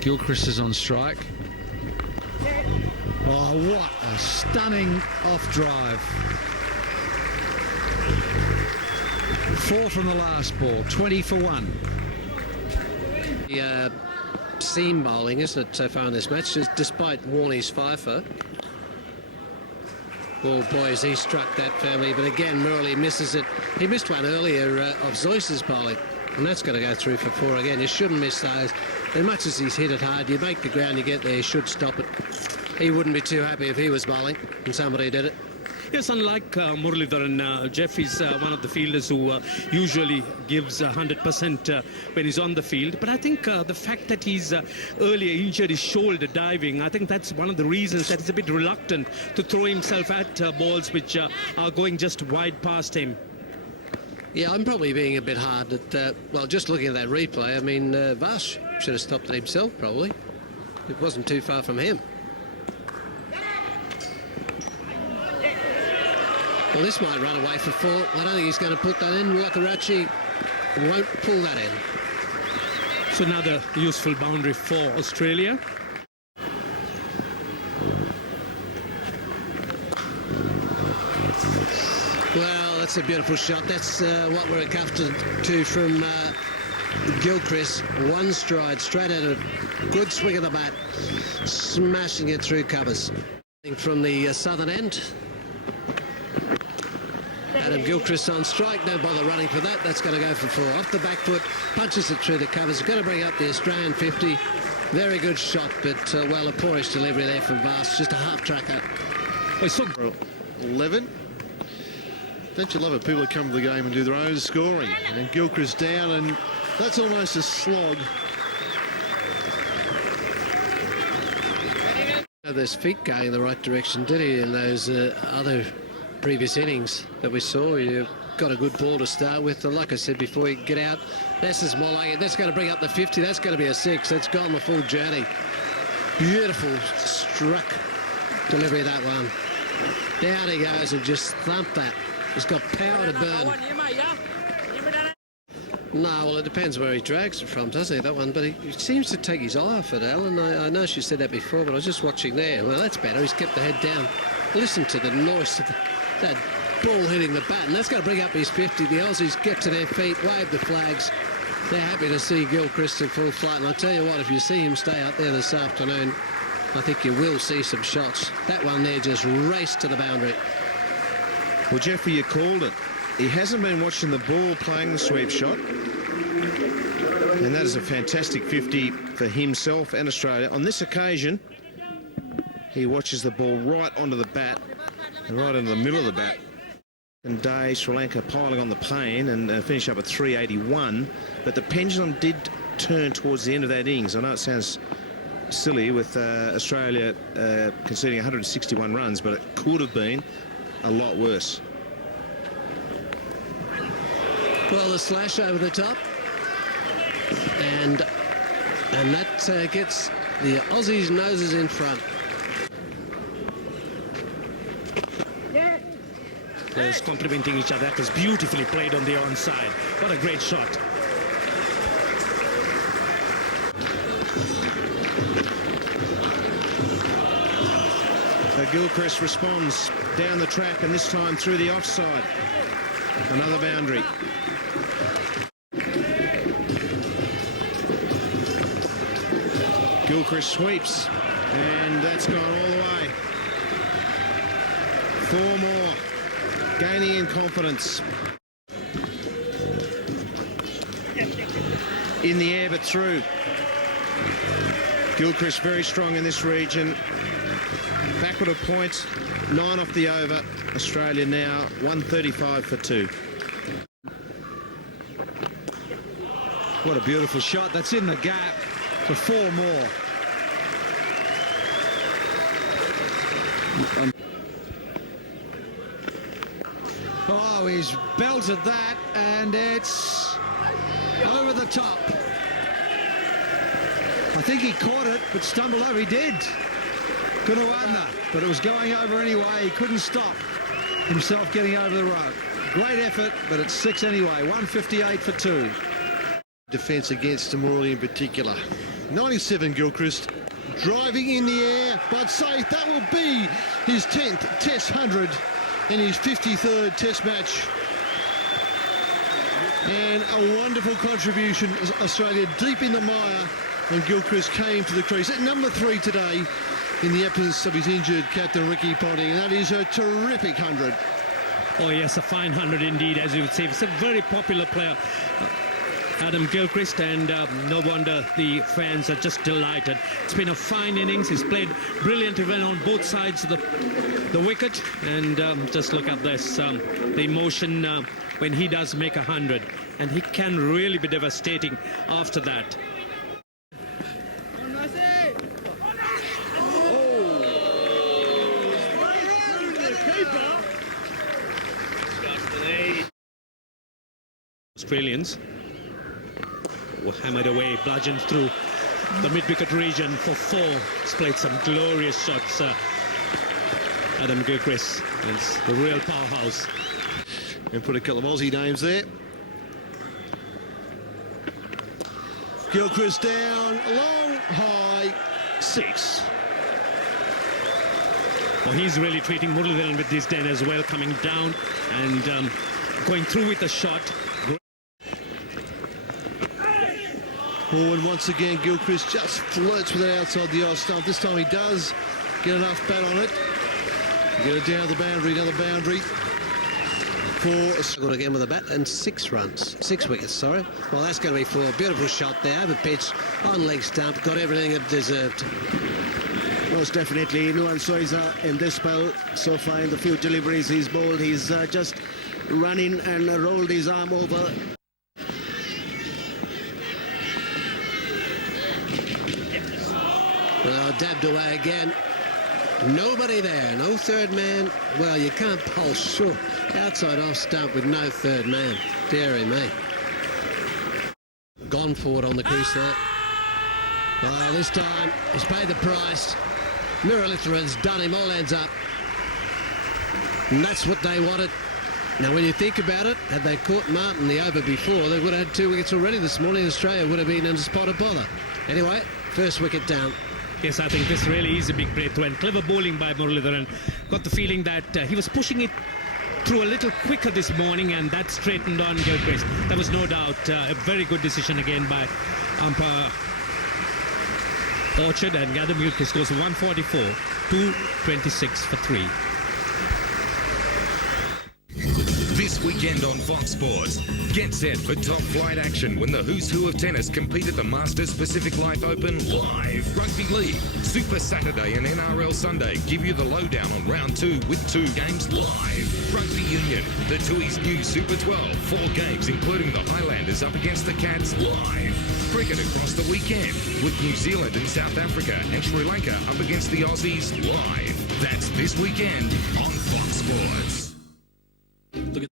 Gilchrist is on strike. Oh, what a stunning off drive. 4 from the last ball, 20 for 1. Seam bowling, isn't it, so far in this match, despite Warney's fifer. Well, boys, he struck that firmly, but again, Murley misses it. He missed one earlier of Zeus's bowling, and that's going to go through for 4 again. You shouldn't miss those. As much as he's hit it hard, you make the ground, you get there, you should stop it. He wouldn't be too happy if he was bowling and somebody did it. Yes, unlike Muralidhar and Jeff is one of the fielders who usually gives 100% when he's on the field. But I think the fact that he's earlier injured his shoulder diving, I think that's one of the reasons that he's a bit reluctant to throw himself at balls which are going just wide past him. Yeah, I'm probably being a bit hard at, well, just looking at that replay, I mean, Vash should have stopped it himself, probably. It wasn't too far from him. Well, this might run away for 4. I don't think he's going to put that in. Wakarachi won't pull that in. So another useful boundary for Australia. Well, that's a beautiful shot. That's what we're accustomed to from Gilchrist. One stride, straight at a good swing of the bat, smashing it through covers. From the southern end. Adam Gilchrist on strike, don't bother running for that. That's going to go for 4. Off the back foot, punches it through the covers. Going to bring up the Australian 50. Very good shot, but, well, a poorish delivery there from Vast. Just a half tracker. 11. Don't you love it? People come to the game and do their own scoring. And Gilchrist down, and that's almost a slog. Those feet going in the right direction, did he, in those other previous innings that we saw? You've got a good ball to start with. Like I said before, you get out. This is more like it. That's going to bring up the 50. That's going to be a 6. That's gone the full journey. Beautiful struck delivery of that one. Down he goes and just thumped that. He's got power to burn. No, well, it depends where he drags it from, doesn't he, that one? But he seems to take his eye off it, Alan. I know she said that before, but I was just watching there. Well, that's better. He's kept the head down. Listen to the noise of that ball hitting the bat, and that's going to bring up his 50. The Aussies get to their feet, wave the flags. They're happy to see Gilchrist in full flight, and I tell you what, if you see him stay out there this afternoon, I think you will see some shots. That one there just raced to the boundary. Well, Jeffrey, you called it. He hasn't been watching the ball playing the sweep shot. And that is a fantastic 50 for himself and Australia. On this occasion, he watches the ball right onto the bat, and right into the middle of the bat. And Day, Sri Lanka piling on the pain and finish up at 381. But the pendulum did turn towards the end of that innings. I know it sounds silly with Australia conceding 161 runs, but it could have been a lot worse. Well, the slash over the top, and that gets the Aussies' noses in front. They're complimenting each other. That was beautifully played on the onside. What a great shot. Gilchrist responds down the track, and this time through the offside. Another boundary. Gilchrist sweeps, and that's gone all the way. 4 more, gaining in confidence. In the air, but through. Gilchrist very strong in this region. Backward a point, 9 off the over. Australia now 135 for 2. What a beautiful shot. That's in the gap for 4 more. Oh, he's belted that, and it's over the top. I think he caught it, but stumbled over. He did. Gunawarna, but it was going over anyway. He couldn't stop himself getting over the rope. Great effort, but it's 6 anyway. 158 for 2. Defence against Murali in particular. 97 Gilchrist, driving in the air, but safe. That will be his 10th Test 100 and his 53rd Test match. And a wonderful contribution, Australia deep in the mire, and Gilchrist came to the crease at number 3 today in the absence of his injured captain Ricky Ponting, and that is a terrific 100. Oh yes, a fine 100 indeed, as you would say. It's a very popular player, Adam Gilchrist, and no wonder the fans are just delighted. It's been a fine innings. He's played brilliantly well on both sides of the wicket, and just look at this, the emotion when he does make 100, and he can really be devastating after that. Australians were hammered away, bludgeoned through the mid-wicket region for 4. He's played some glorious shots. Adam Gilchrist is the real powerhouse. And put a couple of Aussie names there. Gilchrist down, long, high, 6. Oh, he's really treating Muralidharan with this den as well, coming down and going through with the shot. Forward once again, Gilchrist just flirts with it outside the off stump. This time he does get enough bat on it. Get it down the boundary, another boundary. Good again with a bat and 6 runs. 6 wickets, sorry. Well, that's going to be 4. Beautiful shot there, over pitch, on leg stump, got everything it deserved. Most definitely, Nuan Soiza in this spell so far in the few deliveries he's bowled. He's just run in and rolled his arm over. Well, dabbed away again. Nobody there, no third man. Well, you can't bowl short. Outside off stump with no third man. Dearie me. Gone forward on the crease there. Well, this time he's paid the price. Muralitharan's done him, all ends up. And that's what they wanted. Now, when you think about it, had they caught Martin the over before, they would have had 2 wickets already this morning. Australia would have been in a spot of bother. Anyway, first wicket down. Yes, I think this really is a big breakthrough, and clever bowling by Muralidharan. Got the feeling that he was pushing it through a little quicker this morning, and that straightened on Gilchrist. There was no doubt. A very good decision again by umpire Orchard, and Adam Gilchrist goes 144, 226 for 3. This weekend on Fox Sports, get set for top flight action when the who's who of tennis compete at the Masters Pacific Life Open live. Rugby League, Super Saturday and NRL Sunday give you the lowdown on round 2 with 2 games live. Rugby Union, the Tui's new Super 12, 4 games including the Highlanders up against the Cats live. Cricket across the weekend with New Zealand and South Africa and Sri Lanka up against the Aussies live. That's this weekend on Fox Sports. Look at